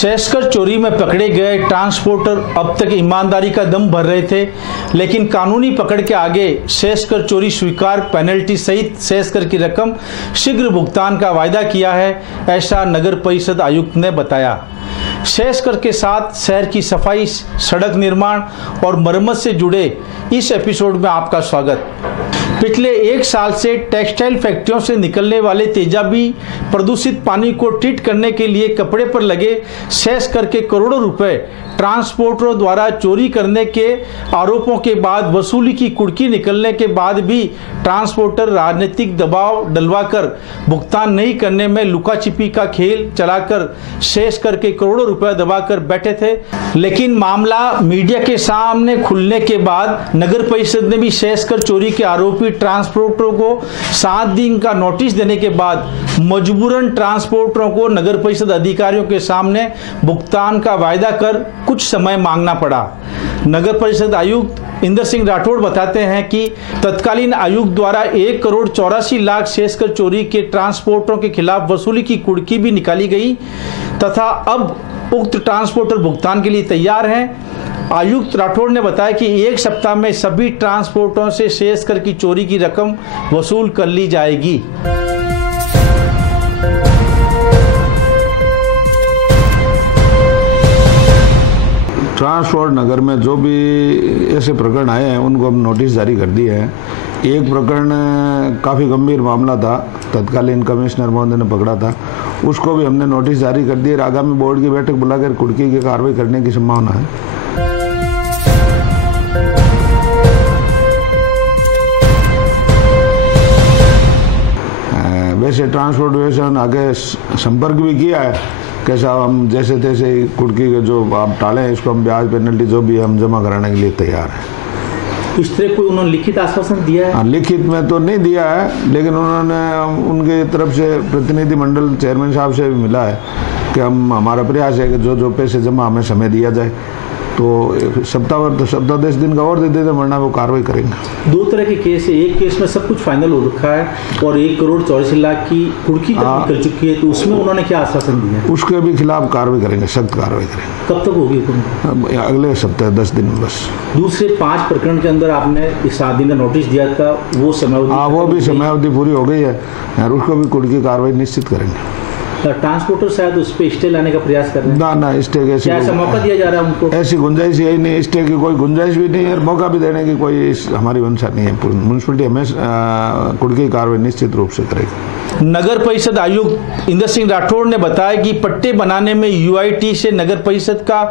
सेस्कर चोरी में पकड़े गए ट्रांसपोर्टर अब तक ईमानदारी का दम भर रहे थे, लेकिन कानूनी पकड़ के आगे सेस्कर चोरी स्वीकार, पेनल्टी सहित सेस्कर की रकम शीघ्र भुगतान का वायदा किया है, ऐसा नगर परिषद आयुक्त ने बताया। सेस्कर के साथ शहर की सफाई, सड़क निर्माण और मरम्मत से जुड़े इस एपिसोड में आपका स्वागत। पिछले एक साल से टेक्सटाइल फैक्ट्रियों से निकलने वाले तेजाबी प्रदूषित पानी को ट्रीट करने के लिए कपड़े पर लगे सेस्कर के करोड़ों रुपए ट्रांसपोर्टरों द्वारा चोरी करने के आरोपों के बाद वसूली की कुर्की निकलने के बाद भी ट्रांसपोर्टर राजनीतिक दबाव डलवाकर भुगतान नहीं करने में लुका छिपी का खेल चलाकर सेस्कर के करोड़ों रुपए दबाकर बैठे थे। लेकिन मामला मीडिया के सामने खुलने के बाद नगर परिषद ने भी सेस्कर चोरी के आरोपी ट्रांसपोर्टरों को 7 दिन का नोटिस देने के बाद मजबूरन ट्रांसपोर्टरों को नगर परिषद अधिकारियों के सामने भुगतान का वायदा कर कुछ समय मांगना पड़ा। नगर परिषद आयुक्त इंदर सिंह राठौड़ बताते हैं कि तत्कालीन आयुक्त द्वारा 1,84,00,000 सेस्कर चोरी के ट्रांसपोर्टरों के खिलाफ वसूली की कुर्की भी निकाली गई तथा अब उक्त ट्रांसपोर्टर भुगतान के लिए तैयार हैं। आयुक्त राठौड़ ने बताया कि एक सप्ताह में सभी ट्रांसपोर्टरों से सेस्कर की चोरी की रकम वसूल कर ली जाएगी। ट्रांसपोर्ट नगर में जो भी ऐसे प्रकरण आए हैं उनको हम नोटिस जारी कर दिए हैं। एक प्रकरण काफ़ी गंभीर मामला था, तत्कालीन कमिश्नर महोदय ने पकड़ा था, उसको भी हमने नोटिस जारी कर दिए। आगामी बोर्ड की बैठक बुलाकर कुर्की की कार्रवाई करने की संभावना है। वैसे ट्रांसपोर्टेशन आगे संपर्क भी किया है कैसा हम जैसे तैसे कुर्की के जो आप टालें इसको हम ब्याज पेनल्टी जो भी हम जमा कराने के लिए तैयार हैं। इस तरह कोई उन्होंने लिखित आश्वासन दिया है? लिखित में तो नहीं दिया है, लेकिन उन्होंने उनके तरफ से प्रतिनिधि मंडल चेयरमैन साहब से भी मिला है कि हमारा प्रयास है कि जो पैसे जमा हमें समय दिया जाए। तो सप्ताह 10 दिन का और दे देते, वरना वो कार्रवाई करेंगे। 2 तरह के केस है, एक केस में सब कुछ फाइनल हो रखा है और 1,84,00,000 की कुर्की तक निकल चुकी है, तो उसमें उन्होंने क्या आश्वासन दिया है? उसके भी खिलाफ कार्रवाई करेंगे, सख्त कार्रवाई करेंगे। कब तक होगी? अगले सप्ताह 10 दिन में बस। दूसरे 5 प्रकरण के अंदर आपने इस 7 दिन का नोटिस दिया था, वो समयावधि? हाँ, वो भी समयावधि पूरी हो गई है और उसको भी कुर्की कार्रवाई निश्चित करेंगे। ट्रांसपोर्टर शायद उस पर स्टे लाने का प्रयास कर रहे हैं? ना स्टे कैसे, ऐसा मौका दिया जा रहा है उनको? ऐसी गुंजाइश यही नहीं, स्टे की कोई गुंजाइश भी नहीं है और मौका भी देने की कोई हमारी मंशा नहीं है। म्यूनसिपलिटी हमें कुर्की कार्रवाई निश्चित रूप से करेगी। नगर परिषद आयुक्त इंदर सिंह राठौड़ ने बताया कि पट्टे बनाने में यूआईटी से नगर परिषद का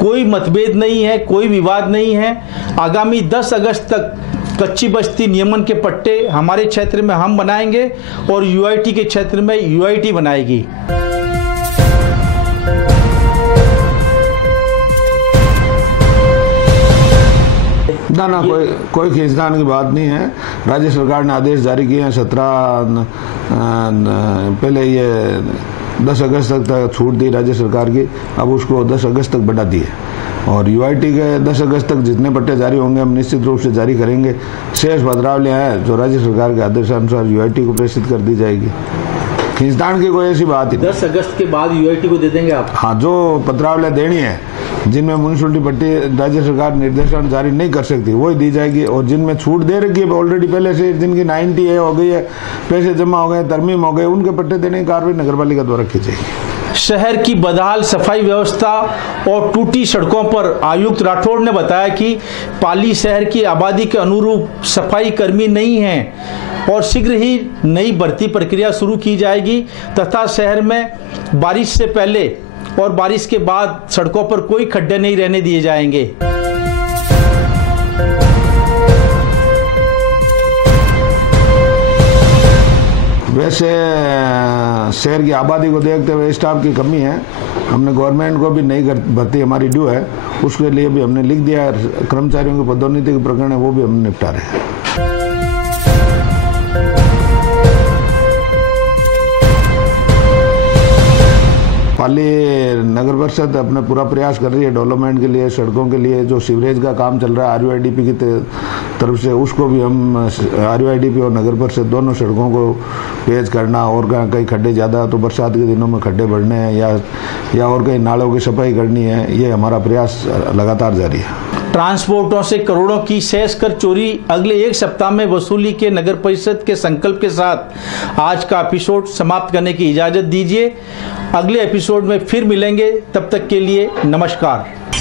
कोई मतभेद नहीं है, कोई विवाद नहीं है। आगामी 10 अगस्त तक कच्ची बस्ती नियमन के पट्टे हमारे क्षेत्र में हम बनाएंगे और यूआईटी के क्षेत्र में यूआईटी बनाएगी। ना कोई खींचतान की बात नहीं है। राज्य सरकार ने आदेश जारी किए हैं 17 पहले ये 10 अगस्त तक छूट दी राज्य सरकार की, अब उसको 10 अगस्त तक बढ़ा दी है और यूआईटी के 10 अगस्त तक जितने पट्टे जारी होंगे हम निश्चित रूप से जारी करेंगे। शेष पत्रावलियाँ हैं जो राज्य सरकार के आदेशानुसार यूआईटी को प्रेषित कर दी जाएगी। खींचतान की कोई ऐसी बात ही नहीं। 10 अगस्त के बाद यूआईटी को दे देंगे आप? हाँ, जो पत्रावलियाँ देनी है जिनमें म्यूनसिपलिटी पट्टी राज्य सरकार निर्देशन जारी नहीं कर सकती वही दी जाएगी और जिनमें छूट दे रखी है ऑलरेडी पहले से, जिनकी 90 हो गई है, पैसे जमा हो गए, तरमीम हो गए, उनके पट्टे देने की कार्रवाई नगरपालिका द्वारा की जाएगी। शहर की बदहाल सफाई व्यवस्था और टूटी सड़कों पर आयुक्त राठौड़ ने बताया कि पाली शहर की आबादी के अनुरूप सफाई कर्मी नहीं हैं और शीघ्र ही नई भर्ती प्रक्रिया शुरू की जाएगी तथा शहर में बारिश से पहले और बारिश के बाद सड़कों पर कोई खड्डे नहीं रहने दिए जाएंगे। वैसे शहर की आबादी को देखते हुए स्टाफ की कमी है, हमने गवर्नमेंट को भी नई भर्ती हमारी ड्यू है, उसके लिए भी हमने लिख दिया है। कर्मचारियों की पदोन्नति के प्रकरण है वो भी हम निपटा रहे हैं। पाली नगर परिषद अपना पूरा प्रयास कर रही है डेवलपमेंट के लिए, सड़कों के लिए। जो सीवरेज का काम चल रहा है आरयूआईडीपी की तरफ से, उसको भी हम आरयूआईडीपी और नगर परिषद दोनों सड़कों को पेज करना, और कहीं खड्डे ज़्यादा तो बरसात के दिनों में खड्डे भरने हैं या और कहीं नालों की सफाई करनी है, ये हमारा प्रयास लगातार जारी है। ट्रांसपोर्टरों से करोड़ों की सेस कर चोरी अगले एक सप्ताह में वसूली के नगर परिषद के संकल्प के साथ आज का एपिसोड समाप्त करने की इजाज़त दीजिए। अगले एपिसोड में फिर मिलेंगे, तब तक के लिए नमस्कार।